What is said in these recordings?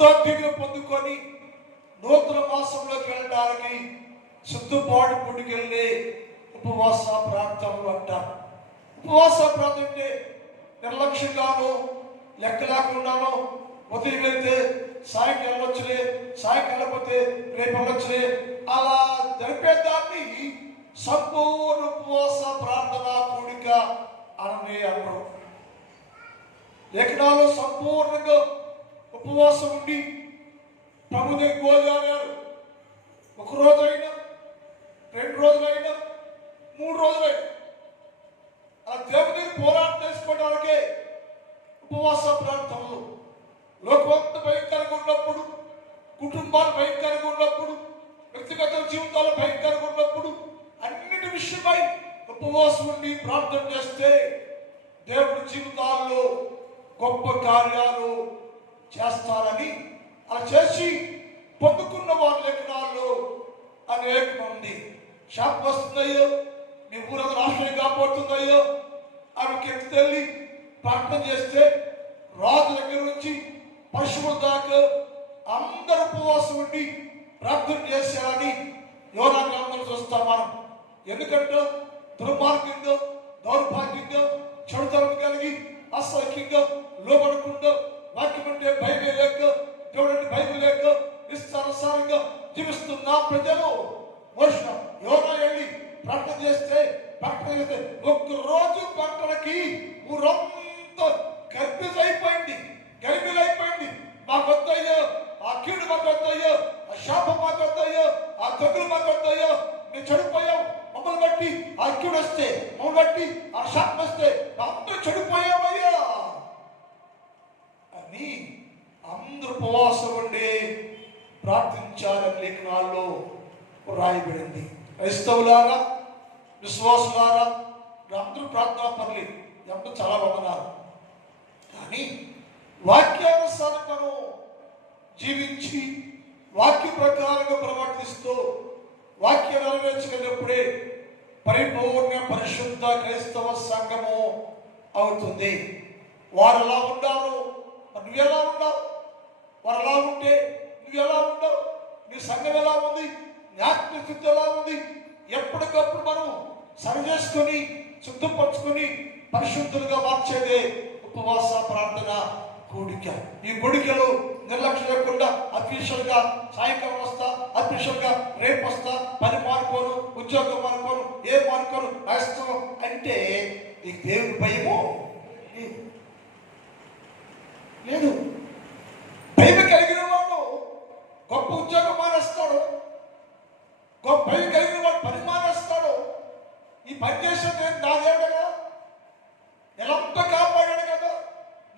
కొత్త దిగులు పొందుకొని నూతన మాసంలోకి వెళ్ళడానికి సిద్ధపాటు గుడికెళ్ళి ఉపవాస ప్రార్థనలు అంటారు. ఉపవాస ప్రార్థన అంటే నిర్లక్ష్యంగానో లెక్క లేకుండానో ఉదయం వెళ్తే సాయంకాలం వెళ్ళొచ్చులే, సాయంకాలం వెళ్ళకపోతే రేపు వెళ్ళొచ్చులే అలా జరిపేదాన్ని సంపూర్ణ ఉపవాస ప్రార్థన కూడిక అని అన్నారు. లేఖనాలు సంపూర్ణంగా ఉపవాసం ఉండి ప్రభుదే గోజాడారు. ఒక రోజైనా, 2 రోజులైనా, 3 రోజులైనా ఆ దేవుని పోరాటం చేసుకోవడానికే ఉపవాస ప్రార్థనలు. లోకమంత భయంకరంగా ఉన్నప్పుడు, కుటుంబాలు భయంకరంగా ఉన్నప్పుడు, వ్యక్తిగత జీవితాలు భయంకరంగా ఉన్నప్పుడు అన్నిటి విషయమై ఉపవాసం ఉండి ప్రార్థన చేస్తే దేవుడి జీవితాల్లో గొప్ప కార్యాలు చేస్తారని అలా చేసి పొందుకున్న వారి లేఖనాల్లో అనేక మంది శాపం వస్తుందయ్యో, మీ ఊరంతా రాష్ట్రం కాపాడుతుందయ్యో ఆమెకి తల్లి ప్రార్థన చేస్తే రాజు దగ్గర నుంచి పశువుల దాకా అందరూ ఉపవాసం ఉండి ప్రార్థన చేశారని యోనా గ్రంథంలో చూస్తాం మనం. ఎందుకంటే దుర్మార్గంగా, దౌర్భాగ్యంగా, చెడుతనం కలిగి అసహ్యంగా, లోబడకుండా, వాక్యం అంటే భయమే లేక, దేవుడు అంటే భయం లేక ఇష్టానుసారంగా జీవిస్తున్న ప్రజలు వర్ష యోనా వెళ్ళి ప్రార్థన చేస్తే ఒక్కరోజు పంటలకి ఊరంతా గర్భిలైపోయింది. మాకు వద్దయ్యో, ఆ కీడు మాకు వద్దయ్యో, ఆ శాపం మాకు వద్దయ్యో, ఆ తగ్గులు మాకు వద్దయ్యో, మేము చెడిపోయాం, మమ్మల్ని బట్టి ఆ కీడు వస్తే, మమ్మల్ని బట్టి ఆ శాపం వస్తే అందరూ చెడిపోయామయ్యా అని అందరూ ఉపవాసం ఉండి ప్రార్థించారని లేఖనాల్లో రాయబడింది. క్రైస్తవులారా, విశ్వాసులారా, అందరూ ప్రార్థనా పనులు అందరూ చాలా బాగున్నారు. కానీ వాక్యానుసారం మనం జీవించి వాక్య ప్రకారంగా ప్రవర్తిస్తూ వాక్యం నెరవేర్చగలిగినప్పుడే పరిపూర్ణ పరిశుద్ధ క్రైస్తవ సంఘము అవుతుంది. వారు ఎలా ఉన్నారు, నువ్వెలా ఉన్నావు? వారు ఎలా ఉంటే నువ్వెలా ఉన్నావు? నీ సంఘం ఎలా ఉంది? నీ ఆత్మస్థితి ఎలా ఉంది? ఎప్పటికప్పుడు మనం సరి చేసుకొని శుద్ధపరచుకొని పరిశుద్ధులుగా మార్చేదే ఉపవాస ప్రార్థన కూడిక. ఈ కూడికలు నిర్లక్ష్యం లేకుండా అఫీషియల్ గా సాయంకాలం వస్తా, అఫీషియల్ గా రేపు వస్తా, పని మానుకోను, ఉద్యోగం మానుకోను, ఏం మానుకోను, రాష్ట్రం అంటే నీకు దేవుడి భయము లేదు. భయం కలిగిన వాడు గొప్ప ఉద్యోగం మానేస్తాడు, గొప్ప భయం కలిగిన వాడు పని మానేస్తాడు. ఈ పని చేసేది నా దేవుడుగా, నెలంతా కాపాడాడు కదా,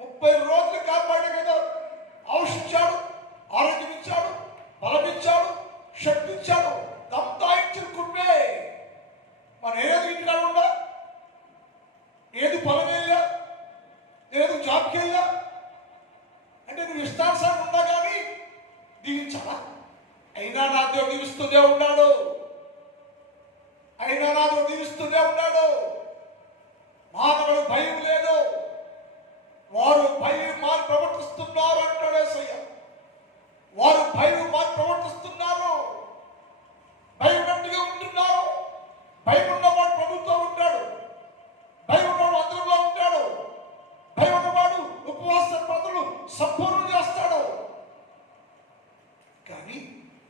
30 రోజులు కాపాడాడు కదా, ఔషించాడు, ఆరోగ్యం ఇచ్చాడు, బలం ఇచ్చాడు, శక్తి ఇచ్చాడు, అంతా ఇచ్చుకుంటే మన ఏది ఇంటికాడ ఉందా, ఏది పొలం వెళ్ళా, ఏది జాబ్కి వెళ్ళా అంటే నువ్వు ఇష్టానుసారం ఉన్నా కానీ దీవించాలా? అయినా నా దేవుడు దీవిస్తూనే ఉన్నాడు, అయినా నా దేవుడు దీవిస్తూనే ఉన్నాడు. మానవుడు భయం లేదు, వారు భయం మారి ప్రవర్తిస్తున్నారు అంటాడు యేసయ్య. వారు భయం మారి ప్రవర్తిస్తున్నారు, భయపట్టుగా ఉంటున్నారు. భయం ఉన్నవాడు ప్రభుత్వం ఉంటాడు, భయం ఉన్నవాడు అందరిలో ఉంటాడు, భయం ఉన్నవాడు ఉపవాస ప్రార్థనలు సంపూర్ణం చేస్తాడు. కానీ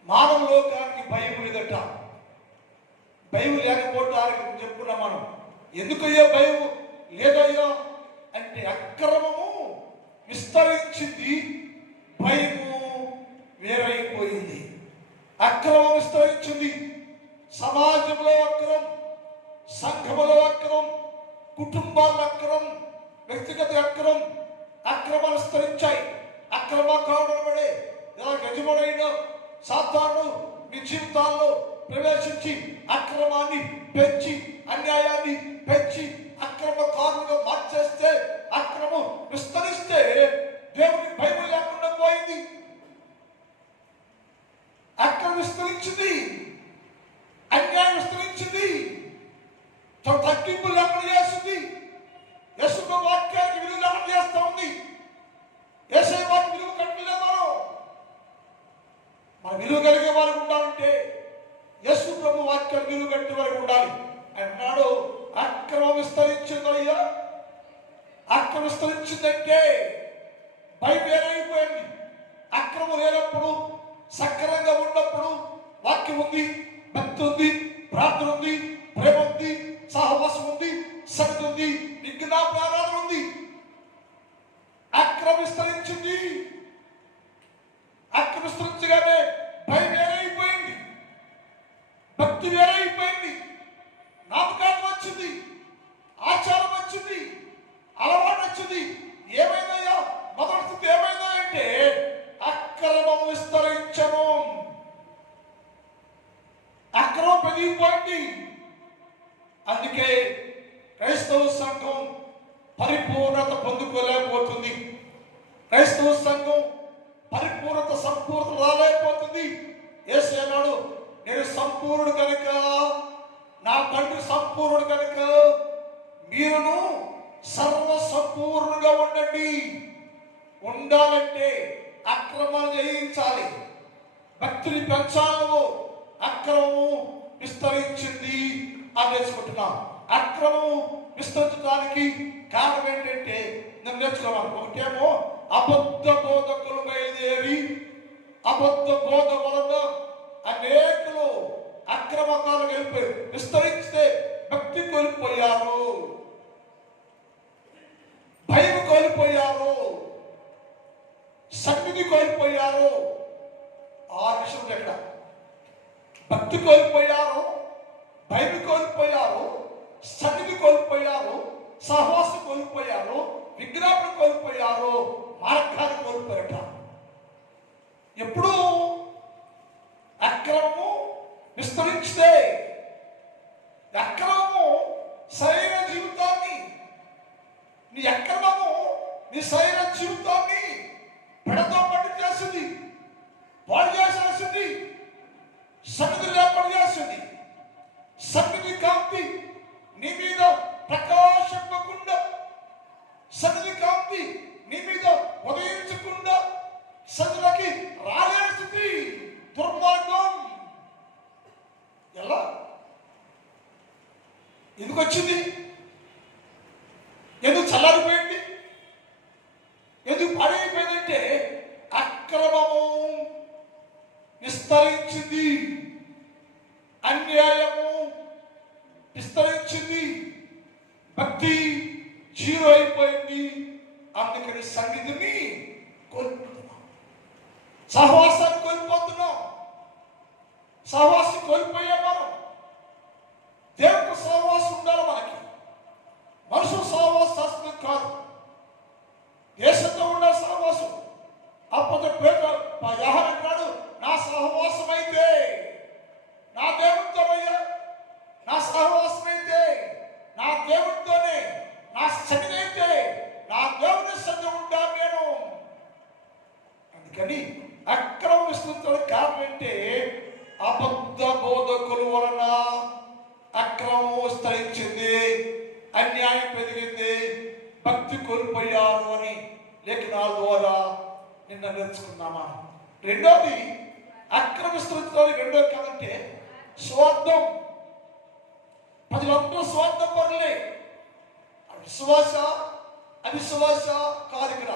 మానవ లోకానికి భయం లేదట. భయం లేకపోవటానికి చెప్పుకున్నాం మనం. ఎందుకయ్యా భయం లేదయ్యా అంటే అక్రమము విస్తరించింది, భయము వేరైపోయింది. అక్రమం విస్తరించింది, సమాజంలో అక్రమం, సంఘములో అక్రమం, కుటుంబాల్లో అక్రమం, వ్యక్తిగత అక్రమాలు విస్తరించాయి. అక్రమ కావడమే ఇలా యజమానైన సాతాను మీ జీవితాల్లో ప్రవేశించి అక్రమాన్ని పెంచి, అన్యాయాన్ని పెంచి అక్రమకారులుగా మార్చేస్తే, అక్రమం విస్తరిస్తే దేవుని భయం లేకుండా పోయింది. అక్రమం విస్తరించింది, అన్యాయం విస్తరించింది, తగ్గింపు లేకుండా చేస్తుంది. యేసు వాక్యానికి విలువ లేకుండా చేస్తా ఉంది. యేసయ్య వాక్య విలువ కట్టలేదు. మనం విలువ కలిగే వారికి ఉండాలంటే యేసు ప్రభు వాక్యం విలువ కట్టే వారికి ఉండాలి. ఆయన అన్నాడు, అక్రమం విస్తరించిందయ్యా. అక్రమం విస్తరించిందంటే భయం ఏరైపోయింది. అక్రమం లేనప్పుడు, సక్రమంగా ఉన్నప్పుడు వాక్యం ఉంది, భక్తి ఉంది, ప్రార్థన ఉంది, ప్రేమ ఉంది, సహవాసం ఉంది, సత్యం ఉంది, విజ్ఞాపనారాధన ఉంది. అక్రమం విస్తరించింది. అక్రమం విస్తరించగానే భయం వేరైపోయింది, భక్తి వేరైపోయింది, నామకారం వచ్చింది, ఆచారం వచ్చింది, అలవాటు వచ్చింది. ఏమైందయ్యా? మొదటి స్థితి ఏమైందా అంటే అక్రమం విస్తరించను. అక్రమం పెరిగిపోయింది. అందుకే క్రైస్తవ సంఘం పరిపూర్ణత పొందుకోలేకపోతుంది. క్రైస్తవ సంఘం పరిపూర్ణత సంపూర్ణత రాలేకపోతుంది. యేసు అన్నాడు, నేను సంపూర్ణుడు కనుక, నా తండ్రి సంపూర్ణుడు కనుక మీరును సర్వ సంపూర్ణంగా ఉండండి. ఉండాలంటే అక్రమాలు జయించాలి, భక్తిని పెంచాలను. అక్రమము విస్తరించింది అని నేర్చుకుంటున్నాం. అక్రమం విస్తరించడానికి కారణం ఏంటంటే నేను నేర్చుకోవాలి. ఒకటేమో అబద్ధ బోధకులు బయలుదేరి అబద్ధ బోధ వలన అనేకులు అక్రమకాలు వెళ్ళిపోయి విస్తరిస్తే భక్తి కోల్పోయారు, భయం కోల్పోయారు, సన్నిధి కోల్పోయారు. ఆ విషయం ఎక్కడ భక్తి కోల్పోయారు, భయం కోల్పోయారు, సన్నిధి కోల్పోయారు, సహవాసం కోల్పోయారు, విజ్ఞాపన కోల్పోయారు, మార్గాన్ని కోల్పోయారట. ఎప్పుడు అక్రమము విస్తరించితే, అక్రమము సరైన జీవితాన్ని, నీ అక్రమము నీ సరైన జీవితాన్ని పెడతో పట్టు చేస్తుంది, పాడు చేసేస్తుంది, సన్నిధి లేకుండా చేస్తుంది. సన్నిధి కాంతి నీ మీద ప్రకాశింపకుండా, సన్నిధి కాంతి నీ మీద ఉదయించకుండా సన్నిధికి రాలేని స్థితి, దుర్మార్గం. ఎలా ఎందుకు వచ్చింది? ఎందుకు చల్లారిపోయింది? ఎందుకు పాడైపోయిందంటే అక్రమము విస్తరించింది, అన్యాయము విస్తరించింది, భక్తి జీరో అయిపోయింది. అందుకని సన్నిధిని కోల్పోతున్నాం, సహవాసాన్ని కోల్పోతున్నాం. సహవాసం కోల్పోయాం మనం. దేవుడితో సహవాసం ఉండాలి మనకి. మనుషులు సహవాసం శాస్త్రం కాదు, దేశంతో ఉండాలి సహవాసం. అప్పుడు యోహాను అంటున్నాడు, నా సహవాసం అయితే, నా దేవుడితో అయ్యా, నా సహవాసం అయితే, నా దేవుడితోనే, నా సన్నిధి అయితే, నా దేవుని సన్నిధి ఉంటాను నేను. అందుకని అక్రమం విస్తరించడానికి కారణం అంటే అబద్ధ బోధకుల వలన అక్రమం విస్తరించింది, అన్యాయం పెరిగింది, భక్తి కోల్పోయారు అని లేఖనాల ద్వారా నిన్న నేర్చుకున్నామా. రెండోది అక్రమం విస్తరించడానికి రెండో కాదంటే స్వార్థం. ప్రజలందరూ స్వార్థం పరులే. విశ్వాస అవిశ్వాస కాదు ఇక్కడ.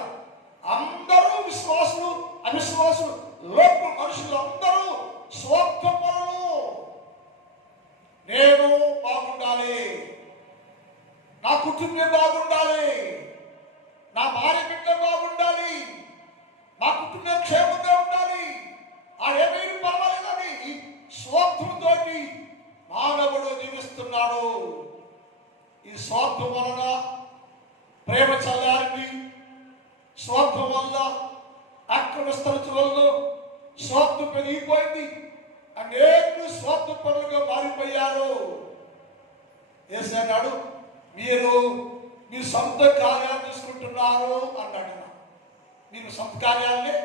అందరూ విశ్వాసులు అవిశ్వాసులు, లోక మనుషులు అందరూ స్వార్థపరులు. నేను బాగుండాలి, నా కుటుంబం బాగుండాలి, నా భార్య బిడ్డ బాగుండాలి, నా కుటుంబం క్షేమంగా ఉండాలి, ఆడేమైనా పర్వాలేదని స్వార్థంతో మానవుడు జీవిస్తున్నాడు. ఈ స్వార్థం వలన ప్రేమ చల్లారింది, స్వార్థం వల్ల అక్రమ విస్తరించడం వల్ల స్వార్థం పెరిగిపోయింది. అనేకులు స్వార్థపరులుగా మారిపోయారు. యేసు అన్నాడు, మీరు మీ సొంత కార్యాలు చూసుకుంటున్నారు అన్నాడు. మీరు సొంత కార్యాలనే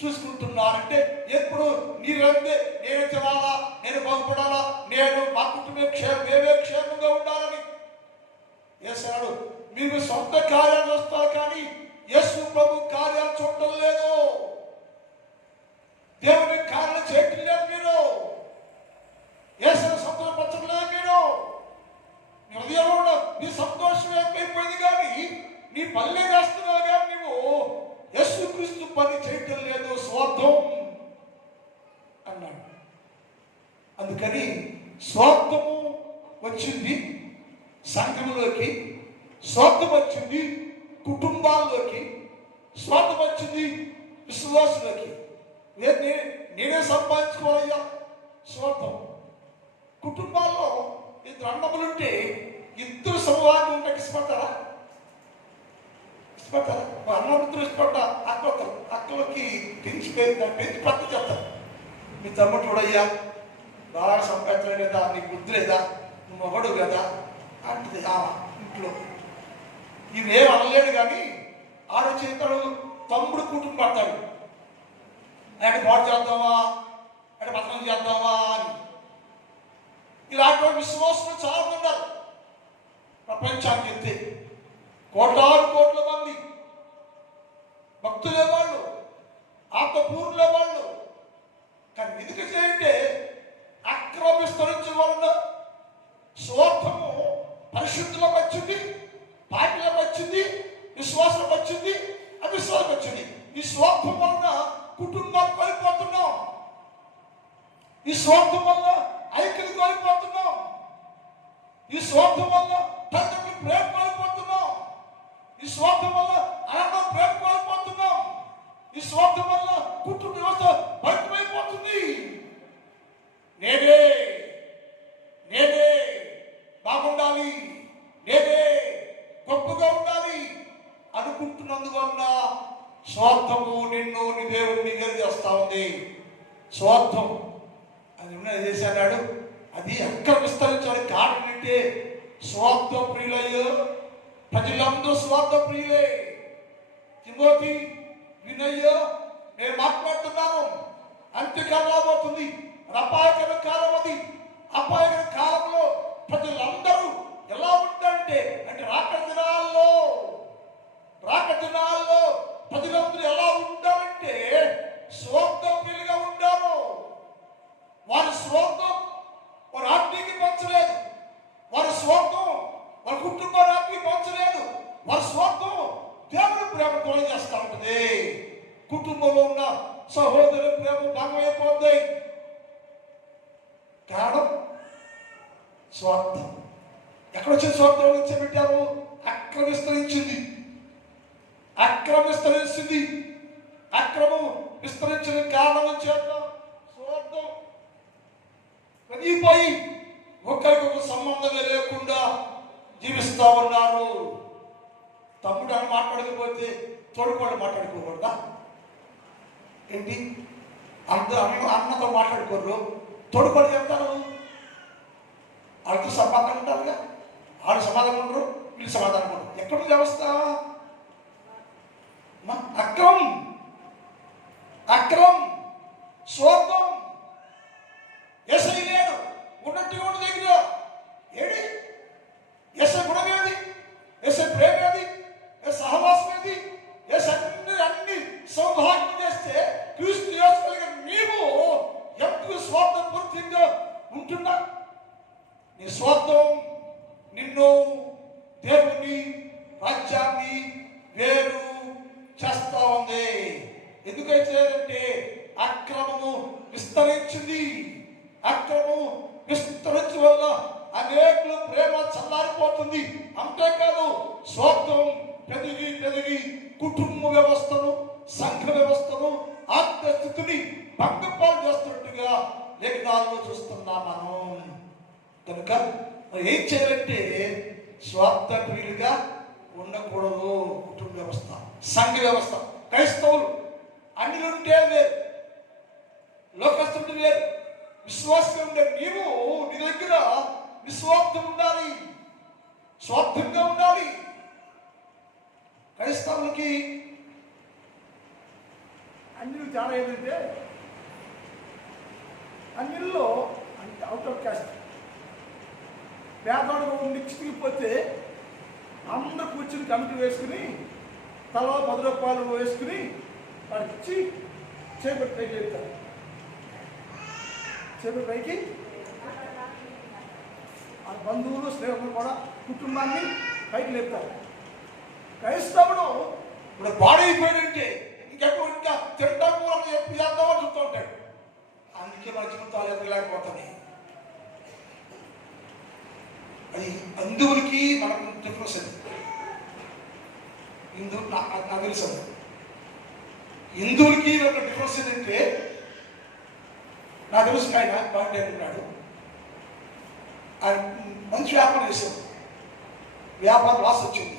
చూసుకుంటున్నారంటే ఎప్పుడు మీరంటే నేను తినాలా, నేను బాగుపడాలా, నేను మా కుటుంబం మేమే క్షేమంగా ఉండాలని. యేసు అన్నాడు, మీరు సొంత కార్యాలు చూస్తారు కానీ యేసు ప్రభు కార్యాలు చూడటం లేదు. దేవుని కార్యాలు చేయటం స్వార్థం అన్నాడు. అందుకని స్వార్థము వచ్చింది సంఘంలోకి, స్వార్థం వచ్చింది కుటుంబాల్లోకి, స్వార్థం వచ్చింది విశ్వాసులకి. నేనే సంపాదించుకోవాలయ్యా స్వార్థం. కుటుంబాల్లో ఇద్దరు అన్నములుంటే ఇద్దరు సమూహాన్ని ఉంటే ఇష్టపడతారా? ఇష్టపడతారా? అన్నమిద్దరు ఇష్టపడ్డా అక్కలకి పెంచి పత్తి చెప్తారు. మీ తమ్ముడు చూడయ్యా బాగా సంపాదించలేదు కదా, నీకు బుద్ధి లేదా, నువ్వు మొగడు కదా అంటది ఆ ఇంట్లో. ఇవేం అనలేడు కానీ ఆలోచిస్తాడు. తమ్ముడు కుటుంబం పడతాడు, ఆయన పాడు చేద్దామా, ఆయన పతనం చేద్దామా అని. ఇలాంటి విశ్వాసం చాలా మంది ఉన్నారు ప్రపంచానికి. ఎత్తే కోటాను కోట్ల మంది భక్తులే వాళ్ళు, ఆత్మపూర్ణులే వాళ్ళు. కానీ ఎందుకు చేయంటే అక్రమ విస్తరించే వలన స్వార్థము పరిశుద్ధులకు వచ్చింది, పార్టీలకు వచ్చింది, విశ్వాసం వచ్చింది, అవిశ్వాసం వచ్చింది. ఈ స్వార్థం వలన కుటుంబాలు కోల్పోతున్నాం, ఈ స్వార్థం వల్ల ఐక్యత కోల్పోతున్నాం, ఈ స్వార్థం వల్ల తల్లిదండ్రులు ప్రేమ కోల్పోతున్నాం, ఈ స్వార్థం వల్ల ఆనందం ప్రేమ కోల్పోతున్నాం, ఈ స్వార్థం వల్ల కుటుంబ వ్యవస్థ భగ్నమైపోతుంది. నేనే బాగుండాలి, నేనే గొప్పగా ఉండాలి అనుకుంటున్నందువల్ల స్వార్థము నిన్ను నీ దేవుడిని వేరు చేస్తా ఉంది. స్వార్థం అది చేశాడు. అది ఎక్కడ విస్తరించడానికి కారణం ఏంటంటే స్వార్థ ప్రియులయ్యో ప్రజలందరూ స్వార్థ ప్రియులే. తిమోతి వినయ్యో నేను మాట్లాడుతున్నాను, అంత్యకాలం రాబోతుంది, అపాయకర కాలం. అది అపాయకర కాలంలో ప్రజలందరూ ఎలా ఉంటారంటే అంటే రాకడ దినాల్లో ప్రజలందరూ ఎలా ఉంటారంటే స్వార్థ ప్రియులుగా ఉంటారు. వారి స్వార్థం వారి ఆత్మీకి పంచలేదు, వారి స్వార్థం వారి కుటుంబాన్ని ఆత్మీకి పంచలేదు, వారి స్వార్థం దేవుని ప్రేమ తొలి చేస్తూ ఉంటుంది. కుటుంబంలో ఉన్న సహోదరు ప్రేమ భాగమైపోద్ది. కారణం స్వార్థం. ఎక్కడ వచ్చిన స్వార్థం నుంచి పెట్టారు? అక్రమ విస్తరించింది. అక్రమం విస్తరించిన కారణం చేత స్వార్థం పెరిగిపోయి ఒకరికొక సంబంధమే లేకుండా జీవిస్తూ ఉన్నారు. తమ్ముడు అని మాట్లాడకపోతే తోడుకోడు మాట్లాడుకోకూడదా ఏంటి? అన్నతో మాట్లాడుకోరు, తోడుకోడు చెప్తారు. వాళ్ళతో సమాధానం ఉంటారుగా, వాళ్ళు సమాధానం ఉండరు, వీళ్ళు సమాధానం ఉండరు. ఎక్కడ వ్యవస్థ? అక్రమం స్వార్థం. ఎస్ఐ లేడు, ఉన్నట్టు ఉన్న దగ్గర ఏడి ఎస్ఐ గుణం ఏది, ఎస్ఐ ప్రేమ ఏది, సహవాసం ఏది, అన్ని సౌభాగ్యం చేస్తే క్రీస్తు యేసుగా నీవు ఎందుకు స్వార్థం పూర్తిగా ఉంటున్నా? నీ స్వార్థం నిన్ను దేవుని రాజ్యాన్ని వేరు చేస్తా ఉంది. ఎందుకైతే అంటే అక్రమము విస్తరించింది. అక్రమము విస్తరించడం వల్ల అనేకులు ప్రేమ చల్లారిపోతుంది. అంతేకాదు స్వార్థం పెరిగి కుటుంబ వ్యవస్థను, సంఘ వ్యవస్థను, ఆత్మస్థితిని భంగపాలు చేస్తున్నట్టుగా లేఖనాల్లో చూస్తున్నాం మనం. కనుక ఏం చేయాలంటే స్వార్థ ప్రియులుగా ఉండకూడదు. కుటుంబ వ్యవస్థ, సంఘ వ్యవస్థ, క్రైస్తవులు అన్నిలుంటే వేరు, లోకస్తుడు వేరు, విశ్వాసం ఉండే నీవు నీ దగ్గర విశ్వాసం ఉండాలి, స్వార్థంగా ఉండాలి. క్రైస్తవులకి అన్నిలు చాలా ఏంటంటే అన్నిల్లో అంటే అవుట్ ఆఫ్ క్యాస్ట్ పేదవాడు నిశ్చితికిపోతే అందరూ కూర్చుని కమిటీ వేసుకుని తల 10 రూపాయలు వేసుకుని వాడికి ఇచ్చి చేపట్టి పైకి వెళ్తారు. చేపట్టి పైకి ఆ బంధువులు స్నేహితులు కూడా కుటుంబాన్ని పైకి లేపుతారు. క్రైస్తవుడు ఇప్పుడు పాడైపోయాడంటే ఇంకా తింటాము అని చెప్పి జరగలేకపోతున్నాయి. అది హిందువులకి మనకు డిఫరెన్స్. అది నాకు తెలుసు. హిందువులకి ఒక డిఫరెన్స్ ఏంటంటే, నాకు తెలుసు ఆయన పాయింట్ ఉన్నాడు. ఆయన మంచి వ్యాపారం చేశాడు. వ్యాపారం లాస్ వచ్చింది.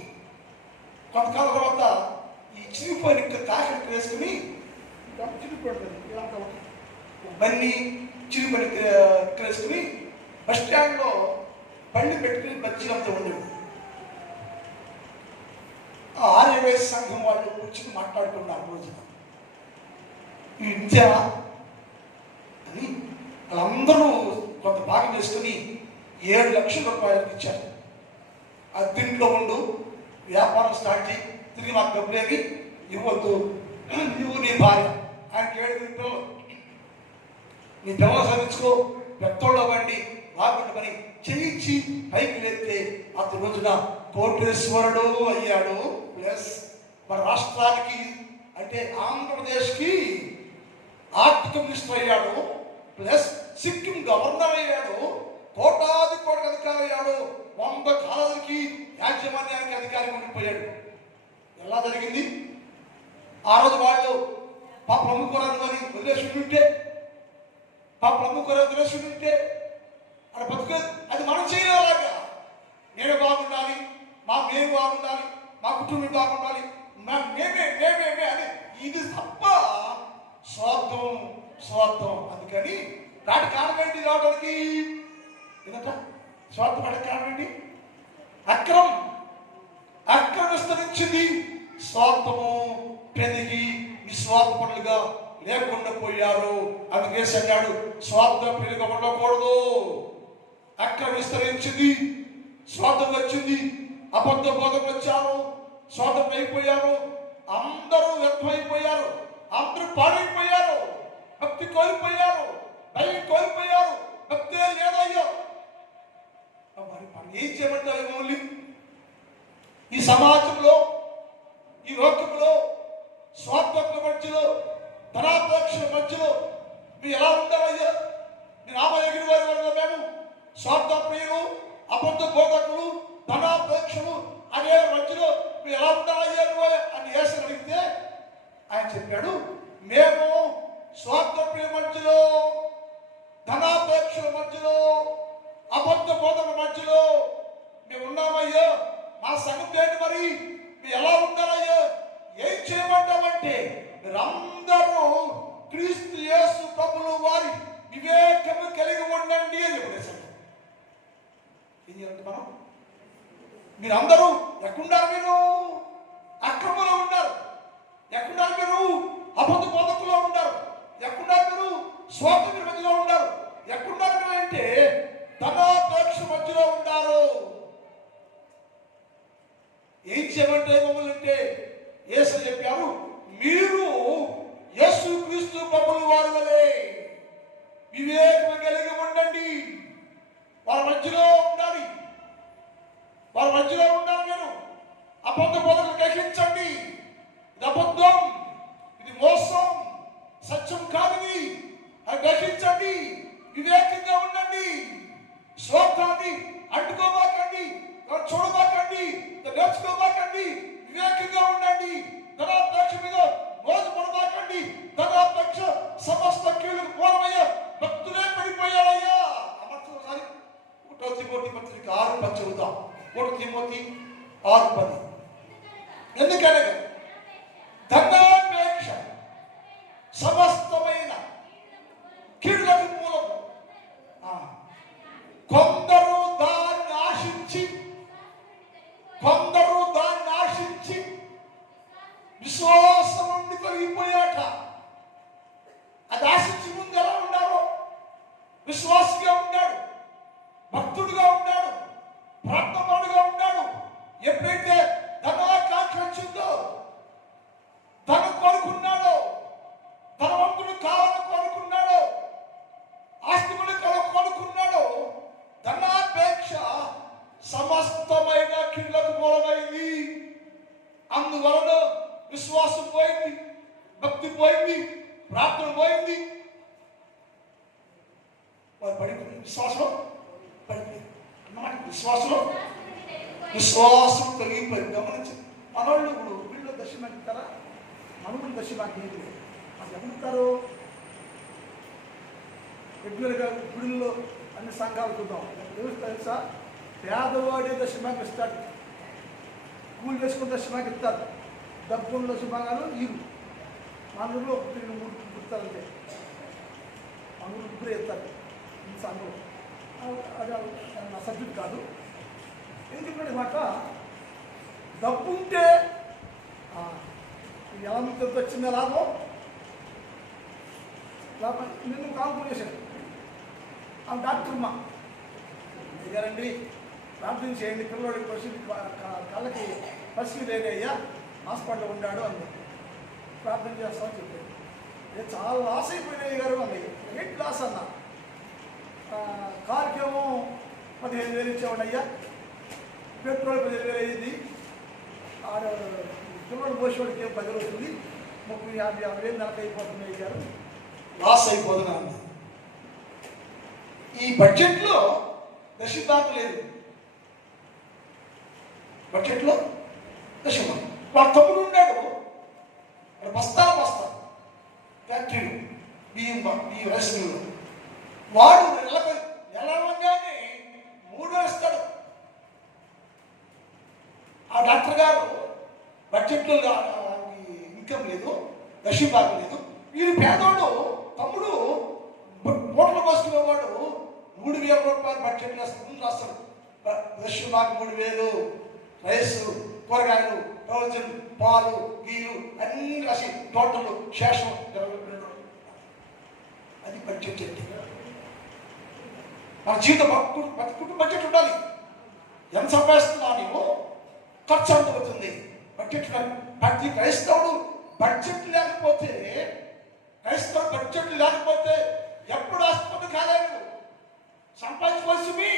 కొంతకాలం తర్వాత ఈ చిరిగిపోయిన కాకి వేసుకుని బన్నీ చిరిగిపోయిన వేసుకుని బస్ స్టాండ్లో బండి పెట్టుకుని బజ్జీలు అంతా ఉండేది. ఆ ఆర్యవైశ్య సంఘం వాళ్ళు కూర్చుని మాట్లాడుకున్నారు రోజున, ఈ విద్య అని వాళ్ళందరూ కొంత భాగం చేసుకుని 7 లక్షల రూపాయలకు ఇచ్చారు. ఆ దీంట్లో ఉండు, వ్యాపారం స్టార్ట్ చేయి, తిరిగి మాకు డబ్బులేవి ఇవ్వద్దు, నువ్వు నీ భార్య, ఆయనకి 7 పిల్లలు, నీ పిల్లలు చదివించుకో, పెద్దోళ్ళు అవ్వండి, బాగుండి పని చేయించి పైకి లేస్తే అతని రోజున కోటేశ్వరుడు అయ్యాడు. ప్లస్ మన రాష్ట్రానికి అంటే ఆంధ్రప్రదేశ్కి ఆర్థిక మినిస్టర్ అయ్యాడు. ప్లస్ సిక్కిం గవర్నర్ అయ్యాడు. కోటాది కోటి అధికారి అయ్యాడు. 100 కాలాలకి యాజమాన్యానికి అధికారి ఉండిపోయాడు. ఎలా జరిగింది? ఆ రోజు వాళ్ళు పాప అమ్ముకోరాదు అని వదిలేసి ఉంటే, పాప అమ్ముకోరాదు వదిలేసి ఉంటే అక్కడ బతుకు. అది మనం చేయలేలాగా, నేను బాగుండాలి, మేము బాగుండాలి, మా కుటుంబం బాగుండాలి, మేమే అని ఇది తప్ప స్వార్థం స్వార్థం. అందుకని దాటి కారణమేంటి రావడానికి? ఏంటంట స్వార్థపడే కారణమేంటి? అక్రమం విస్తరించింది, స్వార్థము పెరిగి నిస్వార్థపరులుగా లేకుండా పోయారు. అందుకే అన్నాడు, స్వార్థం పెరిగి ఉండకూడదు. అక్రమం విస్తరించింది, స్వార్థం వచ్చింది, అబద్ధ బోధకులు వచ్చారు, స్వార్థం అయిపోయారు, అందరూ వ్యర్థమైపోయారు, అందరూ పాడైపోయారు, భక్తి కోల్పోయారు, భయం కోల్పోయారు, భక్తి లేదయ్యో. మరి మనం ఏం చేయమంటారు? మౌలి ఈ సమాజంలో, ఈ లోకంలో, స్వార్థకుల మధ్యలో, ధనాపేక్షల మధ్యలో మీరు ఎలా ఉండాలయ్యా? నేను ఆమెగిరి వారి వల్ల మేము స్వార్థ ప్రియులు, అబద్ధ బోధకులు, ధనాపేక్షలు అనే మధ్యలో మీరు ఎలా ఉండాలయ్యా అని యేసు అడిగితే ఆయన చెప్పాడు, మేము స్వార్థ ప్రియుల మధ్యలో, ధనాపేక్షల మధ్యలో, అబద్ధ బోధన మధ్యలో మేము ఉన్నామయ్యా. మా సంగతి ఏంటి? మరి మీరు ఎలా ఉండాలయ్యా? ఏం చేయమంటామంటే మీరందరూ క్రీస్తు యేసు ప్రభువు వారి వివేకము కలిగి ఉండండి అని చెప్పేశాడు. ఏం చేయాలంటే మనం, మీరందరూ ఎక్కడున్నారు? మీరు అక్రమంలో ఉన్నారు. ఎక్కడున్నారు? మీరు అబద్ధ బోధకులో ఉన్నారు. ఎక్కడున్నారు? మీరు స్వార్థ మధ్యలో ఉన్నారు. ఎక్కడున్నారు మీరు అంటే ధనాపేక్ష మధ్యలో ఉన్నారు. ఏం చేయమంటే మమ్మల్ని అంటే యేసు చెప్పారు, మీరు యేసు క్రీస్తు ప్రభువు వారి వలె వివేకము కలిగి ఉండండి. వారి మధ్యలో ఉండాలి, వారి మధ్యలో ఉండాలి. మీరు అబద్ధ బోధకులు గ్రహించండి, ఇది అబద్ధం, ఇది మోసం, సత్యం కానిది అని గ్రహించండి. వివేకంగా ఉండండి, స్వార్థాన్ని అంటుకోబాకండి, చూడబాకండి, నేర్చుకోబాకండి, వివేకంగా ఉండండి. ధనాపేక్ష మీద మోజు పడబాకండి. ధనాపేక్ష సమస్త కీళ్ళకు పూర్వమయ్యా భక్తులే పడిపోయారయ్యా. ఒకసారి 1 తిమోతి పత్రిక 6:10 చదువుతాం. 1 తిమోతి 6:10. ఎందుకనగా ధనాపేక్ష సమస్తమైన కీళ్ళకు మూలము. కొందరు దాన్ని ఆశించి విశ్వాసం నుండి తొలగిపోయాట. అది ఆశించి ముందు ఎలా ఉన్నారో విశ్వాసగా ఉన్నాడు, భక్తుడిగా ఉన్నాడు, ప్రార్థనగా ఉన్నాడు. ఎప్పుడైతే ధనాకాంక్ష వచ్చిందో, ధనం కోరుకున్నాడో, ధనవంతుడు కావాలని కోరుకున్నాడో, ఆస్తికులు కోరుకున్నాడో, ధనాపేక్ష సమస్తమైన కీళ్ళకు మూలమైంది. అందువలన విశ్వాసం పోయింది, భక్తి పోయింది, ప్రార్థన పోయింది. వారు పడిపోయి విశ్వాసం పడిపోయి అన్నమాట. విశ్వాసం తొలగిపోయి గమనించండి. మనోళ్ళు ఇప్పుడు వీళ్ళు దర్శనం ఇస్తారా? మనవులు దర్శనం ఏది లేదు. అది ఎవరుతారు? రెగ్యులర్గా గుడిల్లో అన్ని సంఘాలు చూద్దాం. ఎవరు తెలుసా? పేదవాడి దర్శనానికి ఇస్తాడు, కూలి వేసుకుని దర్శనానికి ఇస్తారు, డబ్బుల్లో దర్శనాలు ఇరు. మన ఊళ్ళో ఒకటి మూడు కుడతారంటే మన ఊరు ముగ్గురు వేస్తారు సంఘం. అది నా సబ్జెక్ట్ కాదు. ఎందుకంటే మాట డబ్బు ఉంటే ఎలా మీకు వచ్చిందా లాభం? నేను కాల్పులు చేశాను. ఆ డాక్టర్ మా గారండి ప్రార్థన చేయండి, పిల్లవాడికి పరిస్థితి కళ్ళకి పరిస్థితి లేదే అయ్యా, హాస్పిటల్లో ఉన్నాడు అంది. ప్రార్థన చేస్తామని చెప్పాడు. నేను చాలా లాస్ అయిపోయినాయి గారు అంది. ఏంటి లాస్ అన్నా? కారుకేమో 15,000 ఇచ్చేవాడు అయ్యా, పెట్రోల్ 15,000 అయ్యింది, ఆడ పిల్లలు పోసేవాడికి ఏం 10 అవుతుంది, 30,000-50,000 నెలకు అయిపోతున్నాయి గారు, లాస్ అయిపోతున్నా అన్న. ఈ బడ్జెట్లో దశభాగం లేదు. బడ్జెట్లో దశభాగం. వాడు తమ్ముడు ఉన్నాడు, బస్తా ఫ్యాక్టరీలు బియ్యం రైస్ మిల్లు. వాడు నెలవంగానే 3 ఇస్తాడు. ఆ డాక్టర్ గారు బడ్జెట్లో ఇన్కమ్ లేదు, దశభాగం లేదు. వీరు పేదవాడు తమ్ముడు ఓట్లు పోసుకునేవాడు 3,000 రూపాయలు బడ్జెట్ ముందు రాస్తాడు. దశభాగం 3,000, రైస్, కూరగాయలు, ప్రవచనం, పాలు, గీలు అన్నీ రాసి టోటల్ శేషం 22. అది బడ్జెట్ అంటే. మన జీవితం కుటుంబ బడ్జెట్ ఉండాలి. ఎంత సంపాదిస్తున్నావు నీవు, ఖర్చు ఎంత అవుతుంది, బడ్జెట్. ప్రతి క్రైస్తవుడు బడ్జెట్ లేకపోతే ఎప్పుడు ఆస్పత్రి కాలేదు. సంపాదించుకోవాల్సింది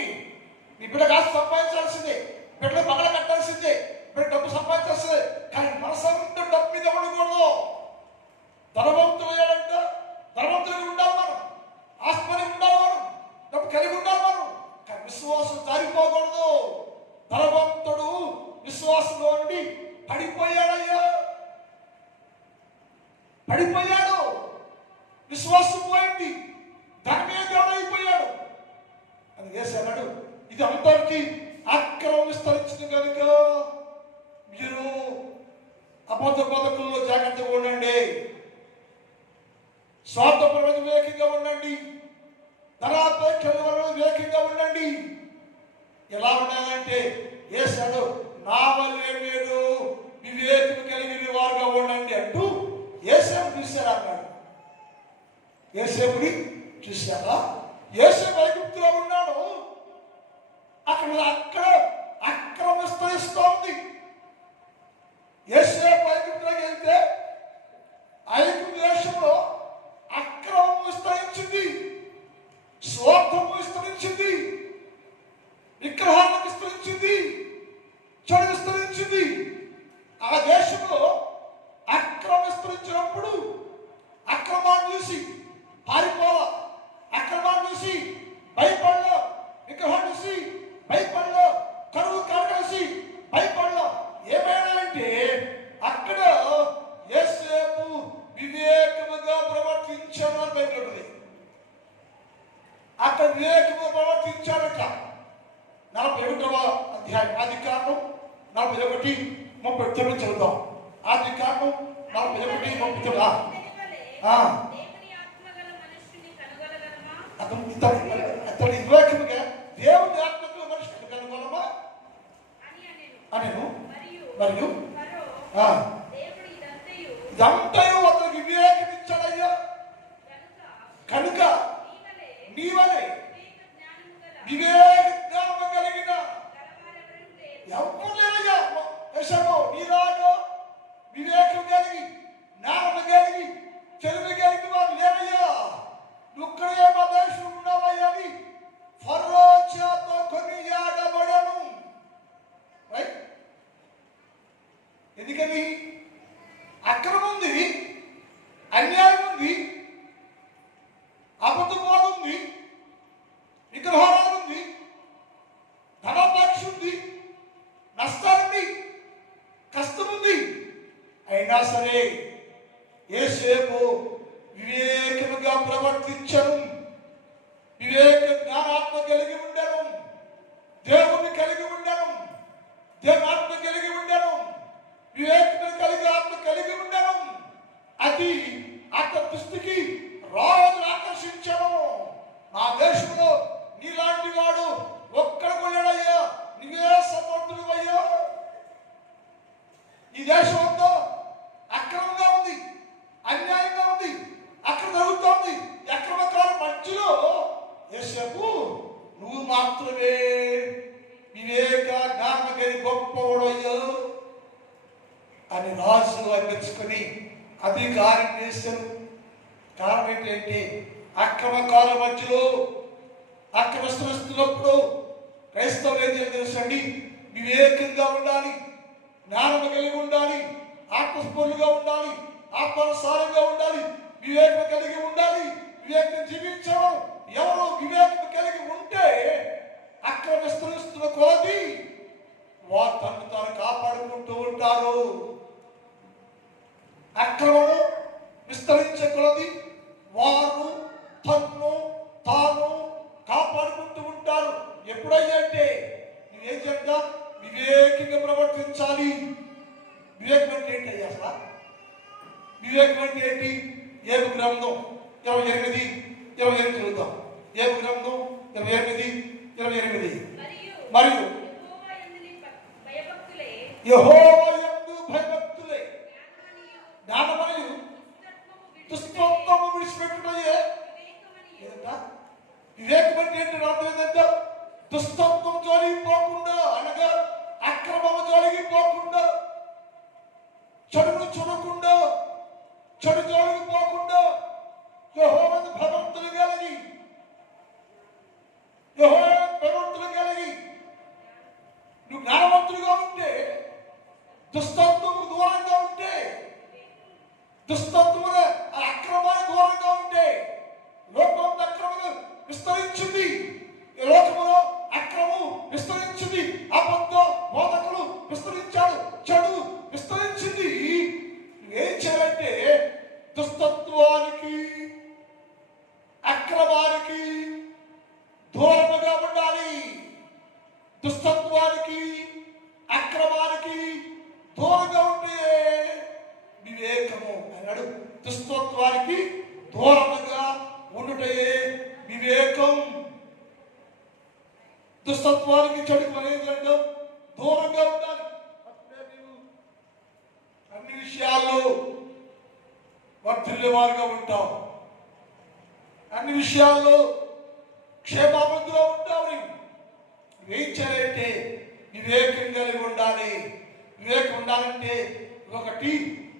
నీ బిడ్డకు ఆస్తి సంపాదించాల్సిందే, బిడ్డలు పగల కట్టాల్సిందే, బిడ్డ డబ్బు సంపాదించాల్సిందే. కానీ మనసంతా డబ్బు మీద ఉండకూడదు. ధనవంతులు అయ్యాడంట, ధనవంతులు ఉండాలి మనం, ఆస్పత్రి ఉండాలి మనం, డబ్బు కలిగి ఉండాలి మనం. కానీ విశ్వాసం జారిపోకూడదు. ధనవంతుడు విశ్వాసంలో ఉండి పడిపోయాడయ్యా, పడిపోయాడు. విశ్వాసం పోయింది, ధనమే దేవుడైపోయాడు. అని చేశాడు. ఇది అందరికీ అక్రమం విస్తరించింది కనుక మీరు అబద్ధ బతుకుల్లో జాగ్రత్తగా ఉండండి, స్వార్థపరమైన వివేకంగా ఉండండి, ధనాపేక్షల వల్ల వివేకంగా ఉండండి. ఎలా ఉండాలంటే ఏసాడు, నా వల్లే మీరు వివేకం కలిగిన వారుగా ఉండండి అంటూ యేసేపు చూశారా అన్నాడు. యేసేపుని చూశారా? యేసేపు ఐగుప్తులో ఉన్నాడు, అక్కడ అక్రమం విస్తరిస్తోంది. యేసేపు ఐగుప్తులోకి వెళ్తే ఐగుప్తు దేశంలో అక్రమం విస్తరించింది, స్వార్థము విస్తరించింది, విగ్రహాలను విస్తరించింది, చెడు విస్తరించింది. ఆ దేశంలో అక్రమం విస్తరించినప్పుడు అక్రమాన్ని చూసి పారిపోవాల, అక్రమాన్ని చూసి భయపడలో, విగ్రహాన్ని చూసి భయపడలో, కరువు కరగలిసి భయపడలో. ఏమైనాయంటే అక్కడ యేసేపు వివేకముగా ప్రవర్తించాడు అని భయపడుతుంది. అక్కడ వివేకముగా ప్రవర్తించాడట. 41వ అధ్యాయం ఆదికాండం 41:39 చదువుతాం. ఆదికాండం 41:39. అతడు వివేకముగా దేవుని ఆత్మకు మనిషిని కనుగొనమా అనేను. మరియు ఇదంతయు అతనికి వివేకం ఇచ్చాడయ్యా. కనుక నీవలే వివేక జ్ఞానము కలిగిన ఎవరు లేదయ్యా. యెషమో నీలాగా వివేకం కలిగి, జ్ఞానము కలిగి, తెలివి కలిగిన వారు లేరయ్యా. నుక్కడే మా దేశం ఉన్నావయ్యా అని ఫరో చేత కొనియాడబడను. ఎందుకని? అక్రమం ఉంది, అన్యాయం ఉంది, అబద్ధ బోధ ఉంది, ప్రవర్తించను. వివేక జ్ఞానాత్మ కలిగి ఉండను, దేవుని కలిగి ఉండను, దేవుని ఆత్మ కలిగి ఉండను, వివేకం కలిగి ఆత్మ కలిగి ఉండను. అది అతని దృష్టికి రాజును ఆకర్షించను. నా దేశంలో నీలాంటి వాడు ఒక్కడ కొన్నాడయ్యా, నీవే సమర్థుడు అయ్యా. ఈ దేశం అంతా అక్రమంగా ఉంది, అన్యాయంగా ఉంది, అక్కడ జరుగుతోంది. అక్రమకాల మధ్యలో యేసేపు నువ్వు మాత్రమే వివేక జ్ఞానం కలిగి గొప్పవాడయ్యా అని రాజు మెచ్చుకొని అధికారం చేశారు. కారణం ఏంటంటే అక్రమకాల మధ్యలో అక్రమస్తున్నప్పుడు క్రైస్తవులు ఏం చేయాలి తెలుసండి? వివేకంగా ఉండాలి, జ్ఞానం కలిగి ఉండాలి, ఆత్మస్ఫూర్తిగా ఉండాలి, ఆత్మానుసారంగా ఉండాలి, వివేకం కలిగి ఉండాలి. వివేకం జీవించడం ఎవరు వివేకం కలిగి ఉంటే అక్రమస్తున్న కొలది వారు తను తాను కాపాడుకుంటూ ఉంటారు. అక్రమము విస్తరించే కొలది వారు తన్ను తాను కాపాడుకుంటూ ఉంటారు. ఎప్పుడైనా అంటే నువ్వేం చెప్తా వివేకంగా ప్రవర్తించాలి. వివేకం అంటే ఏంటి అయ్యా? అసలు వివేకం అంటే ఏంటి? ఏబు గ్రంథం 28:28 చదువుతాం. ఏబు గ్రంథం 28:28 మరియు యెహోవా యందు భయభక్తులే జ్ఞానమనియు దుష్టత్వము విడిచిపెట్టుటయే. వివేకం అంటే ఏంటి? అర్థం ఏంటంటే దుష్టత్వం జోలికి పోకుండా, అనగా అక్రమము జోలికి పోకుండా, చెడును చూడకుండా, చెడు జోలికి పోకుండా యెహోవాను భయభక్తులు కలిగి, యెహోవా భయభక్తులు కలిగి నువ్వు జ్ఞానవంతులుగా ఉంటే, దుష్టత్వము దూరంగా ఉంటే, దుష్టత్వమున అక్రమానికి దూరంగా ఉంటే, లోకంలో అక్రమం విస్తరించింది, ఈ లోకములో అక్రమం విస్తరించింది, అబద్ధ బోధకులు విస్తరించాడు, చెడు విస్తరించింది. ఏం చేయాలంటే దుష్టత్వానికి అక్రమానికి దూరముగా ఉండాలి. దుష్టత్వానికి అక్రమానికి దూరంగా ఉంటే వివేకము అన్నాడు. దుష్టత్వానికి దూరముగా ఉండుటే వివేకం. దుష్టత్వానికి చెడుకు అనేది దూరంగా ఉండాలి. అన్ని విషయాల్లో వర్ధిల్లే వారుగా ఉంటాం, అన్ని విషయాల్లో క్షేమాభివృద్ధిలో ఉంటావు. ఏం చేయాలంటే వివేకం కలిగి ఉండాలి. వివేకం ఉండాలంటే ఒకటి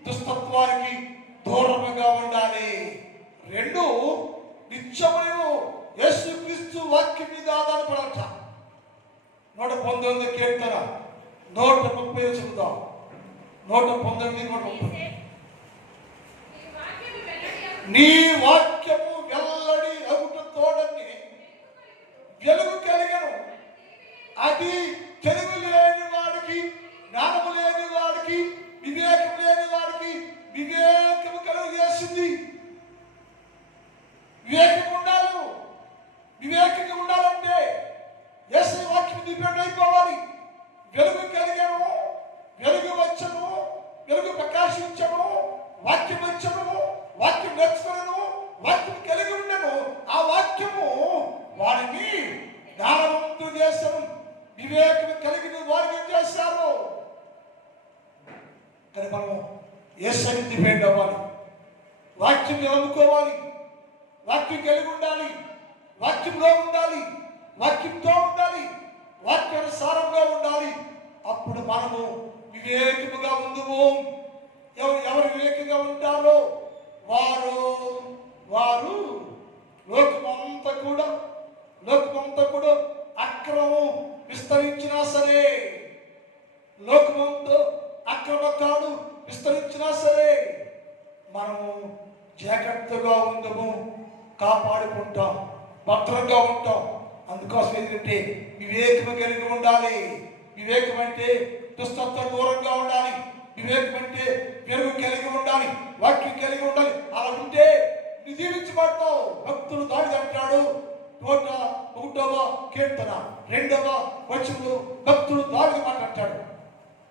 దుష్టత్వానికి దూరముగా ఉండాలి. రెండు నిత్యము యేసుక్రీస్తు వాక్యం మీద ఆధారపడాలట. 119 కీర్తన 130 చెబుతాం. 119, 130. నీ వాక్యము వెల్లడి అగుట తోడని వెలుగు కలిగను. అది తెలుగు లేని వాడికి, జ్ఞానము లేని వాడికి, వివేకం లేని వాడికి వివేకము కలుగు చేసింది. వివేకం ఉండాలి. వివేకంగా ఉండాలంటే యేసు వాక్యం డిపెండ్ అయిపోవాలి. వెలుగు కలిగను, వెలుగు వచ్చను, వెలుగు ప్రకాశించను, వాక్యం వచ్చను, వాక్యం నేర్చుకున్నాను, వాక్యం కలిగి ఉండను. ఆ వాక్యము వారిని జ్ఞానవంతులు చేశాను, వివేకం కలిగిన వారిని చేశారు. కానీ మనము యేసుని డిపెండ్ అవ్వాలి, వాక్యం నమ్ముకోవాలి, వాక్యం కలిగి ఉండాలి, వాక్యంలో ఉండాలి, వాక్యంతో ఉండాలి, వాక్యానుసారంగా ఉండాలి. అప్పుడు మనము వివేకముగా ఉందుము. ఎవరు వివేకంగా ఉంటారో వారు లోకమంతా కూడా అక్రమం విస్తరించినా సరే, లోకమంతా అక్రమకాడు విస్తరించినా సరే మనము జాగ్రత్తగా ఉందము, కాపాడుకుంటాం, భద్రంగా ఉంటాం. అందుకోసం ఏంటంటే వివేకం కలిగి ఉండాలి. వివేకం అంటే దుష్టత్వం దూరంగా ఉండాలి. వివేకం అంటే వెలుగు కలిగి ఉండాలి, వాక్యం కలిగి ఉండాలి. అలా ఉంటే నువ్వు దీవించబడతావు. 1వ కీర్తన 2వ వచనంలో భక్తుడు దావీదు మాట్లాడతాడు.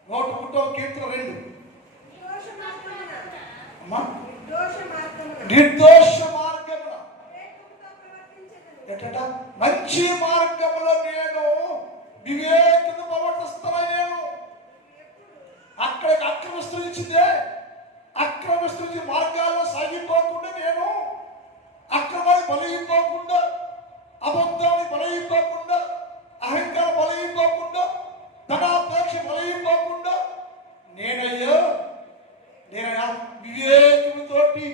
101వ కీర్తన 2. నిర్దోష మార్గమున ఎట్ట మంచి మార్గములో నేను వివేకను ప్రవర్తిస్తున్నా. నేను అక్కడికి అక్రమిస్తుందే అక్రమిస్తుంది మార్గాల్లో సాగిపోకుండా, నేను అక్రమాన్ని బలైపోకుండా, అబద్ధాన్ని బలైపోకుండా, అహంకారం బలైపోకుండా, ధనాపేక్ష బలైపోకుండా నేను వివేకముతోటి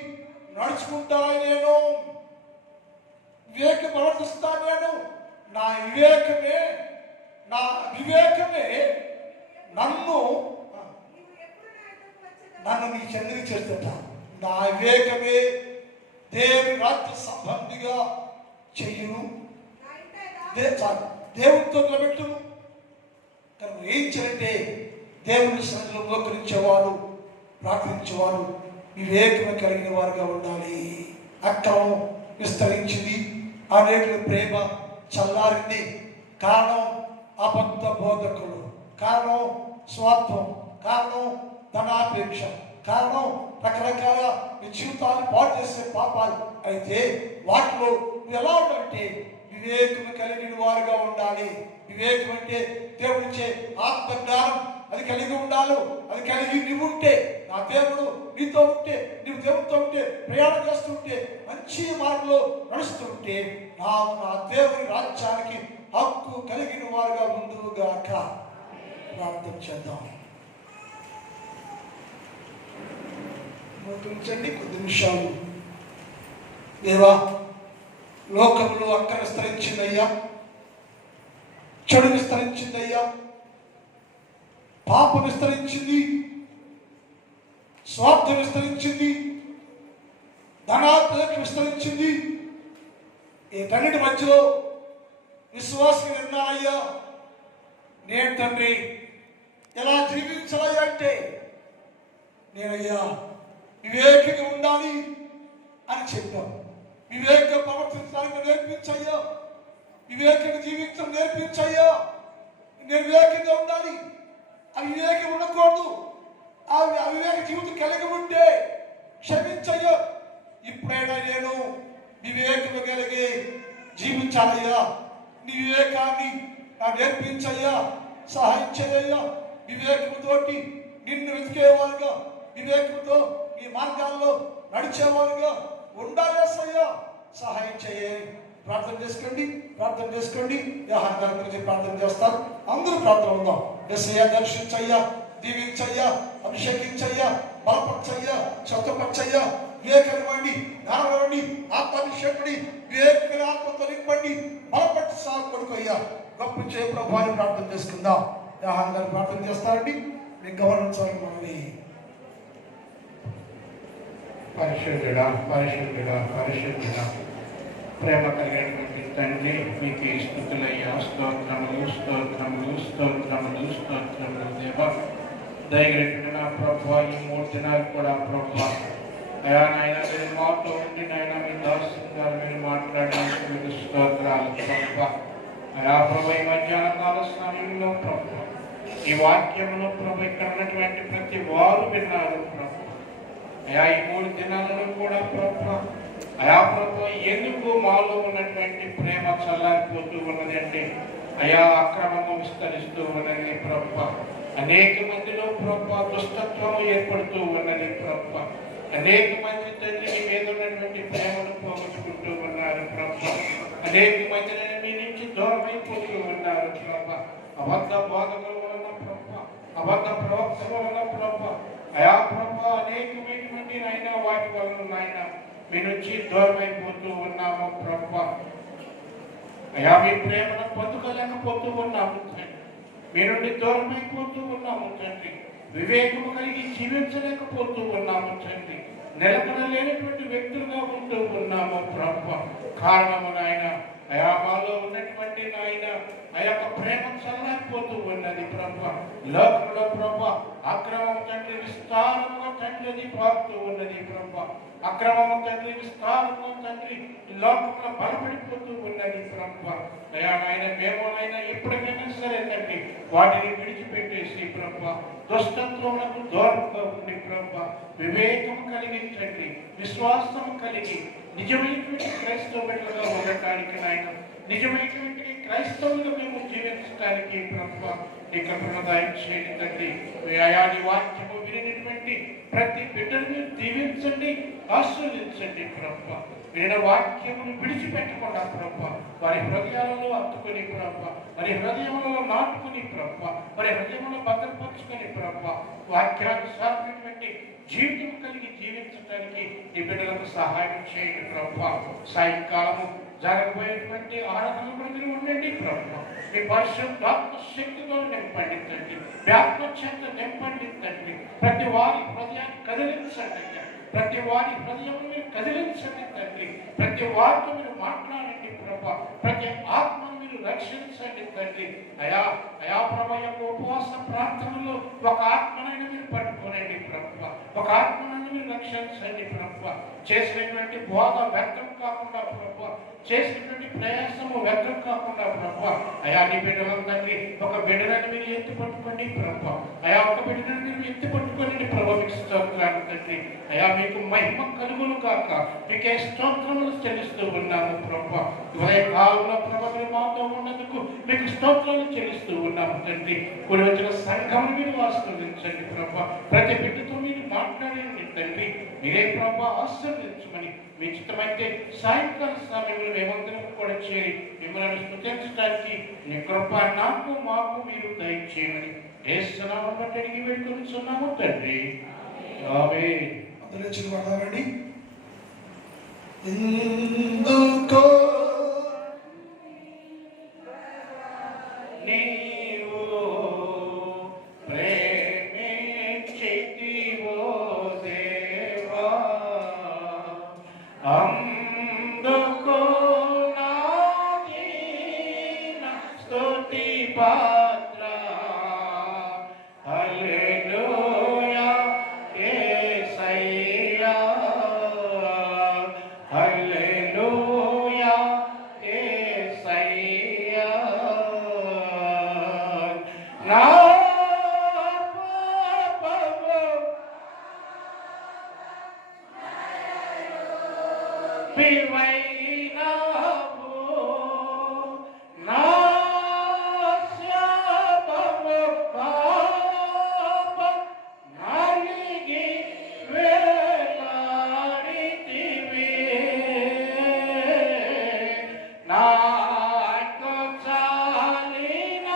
నడుచుకుంటాను. నేను వివేకం ప్రవర్తిస్తాను. నేను నా వివేకమే నన్ను నీ చెందిన చేస్తుంట. నా వివేకమే దేవుని రాజ్య సంబంధిగా చెయ్యును, దేవునితో నిలబెట్టును. కనుక ఏం చేయాలంటే దేవుని సన్నిధిలో మోకరించేవారు, ప్రార్థించేవారు వివేకం కలిగిన వారుగా ఉండాలి. అక్రమం విస్తరించింది, అనేకుల ప్రేమ చల్లారింది. కారణం అబద్ధ బోధకులు, కారణం స్వార్థం, కారణం ధనాపేక్ష, కారణం రకరకాల జీవితాన్ని పాడు చేసే పాపాలు. అయితే వాటిలో నువ్వు ఎలా ఉండాలంటే వివేకం కలిగిన వారుగా ఉండాలి. వివేకం అంటే దేవుడిచ్చే ఆత్మజ్ఞానం, అది కలిగి ఉండాలి. అది కలిగి నువ్వు ఉంటే, నా దేవుడు నీతో ఉంటే, నువ్వు దేవుడితో ఉంటే, ప్రయాణం చేస్తుంటే, మంచి మార్గంలో నడుస్తుంటే నా దేవుని రాజ్యానికి హక్కు కలిగిన వారుగా ఉండుగాక. ప్రార్థన చేద్దాం. మోకరించండి కొద్ది నిమిషాలు. దేవా, లోకంలో అక్కడ విస్తరించిందయ్యా, చెడు విస్తరించిందయ్యా, పాపం విస్తరించింది, స్వార్థం విస్తరించింది, ధనాపేక్ష విస్తరించింది. వీటన్నిటి మధ్యలో విశ్వాసం విన్నానయ్యా. నేను తండ్రి ఎలా జీవించాలి అంటే నేనయ్యా వివేకంగా ఉండాలి అని చెప్పాను. వివేకంగా ప్రవర్తించడానికి నేర్పించయ్యా, వివేకంగా జీవించడం నేర్పించయ్యా. నేను వివేకంగా ఉండాలి, అవివేకం ఉండకూడదు. అవివేక జీవితం కలిగి ఉంటే క్షమించయ్యా. ఇప్పుడైనా నేను వివేకం కలిగి జీవించాలయ్యా. నీ వివేకాన్ని నేర్పించయ్యా, సహాయం చేయయ్యా. వివేకముతోటి నిన్ను వెతికేవారుగా, వివేకంతో ఈ మార్గాల్లో నడిచేవారుగా ఉండాలేసయ్యా, సహాయం చేయాలి. ప్రార్థన చేసుకోండి, ప్రార్థన చేసుకోండి. యోహాను గారి గురించి ప్రార్థన చేస్తారు. అందరూ ప్రార్థన ఉందాం. యేసయ్యా దర్శించయ్యా, దీవించయ్యా, అభిషేకించయ్యా, బలపరచయ్యా, స్వస్థపరచయ్యా. వివేకనివ్వండి, జ్ఞానమివ్వండి, ఆత్మాభిషేకుడి, వివేక ఆత్మతో నింపండి, బలపరిచి సాగు కొడుకయ్యా. గొప్ప చేయ ప్రభావాన్ని ప్రార్థన చేసుకుందాం. యోహాను గారు ప్రార్థన చేస్తారండి, మీకు గౌరవించాలని మనవి. పరిశుద్ధుడా పరిశుద్ధుడా పరిశుద్ధుడా, ప్రేమ కలిగినటువంటి తండ్రి, మీకు స్తుతులయ్యా. స్తోత్రములు స్తోత్రములు స్తోత్రములు స్తోత్రములు. దేవా, దయగలిగిన నా ప్రభా, ఈ 3 దినాలు కూడా ప్రభా అయా నాయన మీరు మాతో ఉండి నాయన మీ దాసుగా మీరు మాట్లాడినందుకు మీకు స్తోత్రాలు ప్రభా. అయా ప్రభు, ఈ మధ్యాహ్న కాల సమయంలో ప్రభా ఈ వాక్యమును ప్రభు ఇక్కడ ఉన్నటువంటి ప్రతి వారు విన్నారు ప్రభు. అయా ఈ 3 దినాలను కూడా ప్రభా అయా ప్రభు ఎందుకు మాలో ఉన్నటువంటి ప్రేమ చల్లారిపోతూ ఉన్నదండి అయా, అక్రమము విస్తరిస్తూ ఉన్నది ప్రభా. అనేక మందిలో ప్రభా దుష్టత్వం ఏర్పడుతూ ఉన్నది ప్రభా. అనేక మంది తండ్రి మీ మీద ఉన్నటువంటి ప్రేమను పోగొట్టుకుంటూ ఉన్నారు ప్రభా. అనేక మందిని మీ నుంచి దూరమైపోతూ ఉన్నారు ప్రభా. అబద్ధ బోధకుల వలన ప్రభా, అబద్ధ ప్రవక్తల వలన ప్రభా అయా ప్రభా అనేకమైనటువంటి నాయన వాటి వలన నాయన మీ నుంచి దూరమైపోతూ ఉన్నాము ప్రభా. అయా మీ ప్రేమను పొందుకోలేకపోతూ ఉన్నాము తండ్రి, మీ నుండి దూరమైపోతూ ఉన్నాము తండ్రి. వివేకము కలిగి జీవించలేకపోతూ ఉన్నాము తండ్రి. నిలబడలేనటువంటి వ్యక్తులుగా ఉంటూ ఉన్నాము ప్రభా. కారణము నాయన అయా మాలో ఉన్నటువంటి నాయన ఆ యొక్క ప్రేమ చల్లారిపోతూ ఉన్నది ప్రభా. లోకంలో ప్రభా అక్రమం తండ్రి విస్తారంగా తండ్రి పాకుతూ ఉన్నది ప్రభా. అక్రమము తండ్రి, విస్తారము తండ్రి ఈ లోకంలో బలపడిపోతూ ఉన్నది ప్రభువా. అయ్యా నాయన మేమోనైనా ఎప్పటికైనా సరే తండ్రి వాటిని విడిచిపెట్టేసి ప్రభువా దుష్టత్వములకు దూరంగా ఉండి ప్రభువా వివేకం కలిగించండి, విశ్వాసం కలిగి నిజమైనటువంటి క్రైస్తవ బిడ్డలుగా ఉండటానికి నాయన, నిజమైనటువంటి క్రైస్తవులుగా మేము జీవించడానికి ప్రభువా ఇక ప్రణదాయం చేయండి తండ్రి. అయాని వాక్యము వినినటువంటి ప్రతి బిడ్డను మీరు దీవించండి, ఆశీర్వదించండి ప్రభువా. వినిన వాక్యమును విడిచిపెట్టకుండా ప్రభువా వారి హృదయాలలో అత్తుకొని ప్రభువా, వారి హృదయములలో నాటుకుని ప్రభువా, వారి హృదయములో భద్రపరుచుకొని ప్రభువా వాక్యానుసారమైనటువంటి జీవితం కలిగి జీవించడానికి ఈ బిడ్డలకు సహాయం చేయండి ప్రభువా. సాయంకాలము జరగబోయేటువంటి ఆరాధనలో మీరు ఉండండి ప్రభువా. మీ పరిశుద్ధాత్మ శక్తితో నింపండి తండ్రి, వ్యాప్త చేత నింపండి తండ్రి. ప్రతి వారి హృదయాన్ని కదిలించండి, ప్రతి వారి హృదయం మీరు కదిలించండి తండ్రి. ప్రతి వారితో మీరు మాట్లాడండి ప్రభా, ప్రతి ఆత్మను మీరు రక్షించండి తండ్రి. అయా అయా ప్రభా యొక్క ఉపవాస ప్రార్థనలో ఒక ఆత్మనైనా మీరు పట్టుకోనండి ప్రభా, ఒక ఆత్మనైనా మీరు రక్షించండి ప్రభా. చేసినటువంటి బోధ వ్యర్థం కాకుండా ప్రభా, చేసినటువంటి ప్రయాసము వ్యర్థం కాకుండా ప్రభా. అయా నీ బిడ్డల తండ్రి ఒక బిడ్డలను మీరు ఎత్తి పట్టుకోండి ప్రభా, అయా ఒక బిడ్డను మీరు ఎత్తి పట్టుకోండి ప్రభా. మీకు స్తోత్రాలు తండ్రి. అయా మీకు మహిమ కలుగును కాక మీకే స్తోత్రములు చెల్లిస్తూ ఉన్నాము ప్రభా. ఉదయ కాలంలో ప్రభా మీరు మాతో ఉన్నందుకు మీకు స్తోత్రాలు చెల్లిస్తూ ఉన్నాము తండ్రి. కూడి వచ్చిన సంఘం మీరు ఆశీర్వదించండి ప్రభా, ప్రతి బిడ్డతో మీరు మాట్లాడండి తండ్రి. మీరే ప్రభా ఆశీర్వదించమని మీ చిత్తమైతే సాయంకాల సమయంలో మేమందరం కూడా చేరి మిమ్మల్ని స్తుతించడానికి నీ కృప నాకు మాకు మీరు దయచేయమని యేసునామమున బట్టి అడిగి వేడుకొనుచున్నాము తండ్రి, ఆమేన్. అందరూ చిన్నవాడండి. ఎందుకో నీవు ప్రేమించితివో దేవా, అందుకో నా దీన స్తుతి పాత్ర. హల్లెలూయా యేసయ్యా, హల్లెలూయా యేసయ్యా. నా పాపము పివైనావు, నా శాపము పాపం నలిగి వేలాడితివి. నాకు చాలిన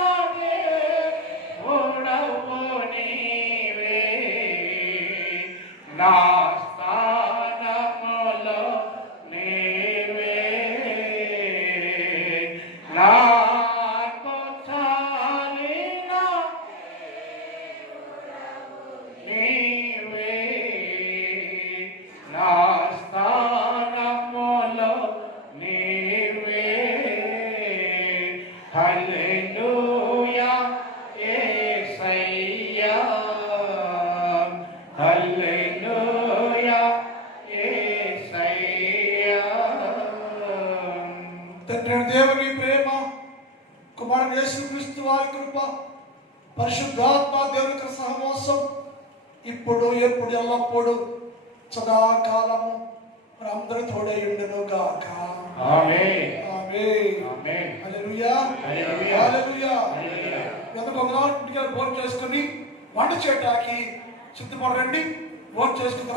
దేవుడవు నీవే, నా స్థానములో నీవే. నాకు చాలిన నీవే, నా స్థానములో నీవే. హల్లెలూయా యేసయ్యా, హల్లెలూయా యేసయ్యా. తండ్రి దేవుని ప్రేమ, కుమారుడు యేసుక్రీస్తు వారి కృప, పరిశుద్ధాత్మ దేవుని యొక్క సహవాసం ఇప్పుడు ఎప్పుడు ఎల్లప్పుడు సదాకాలము మన అందరి తోడై ఉండును గాక. ఆమేన్, ఆమేన్, ఆమేన్. హల్లెలూయా, హల్లెలూయా, హల్లెలూయా. హల్లెలూయా. ఎందుకు ఇంటికి భోజనం చేసుకుని వంట చేయటానికి సిద్ధపడండి. భోజనం చేసుకున్న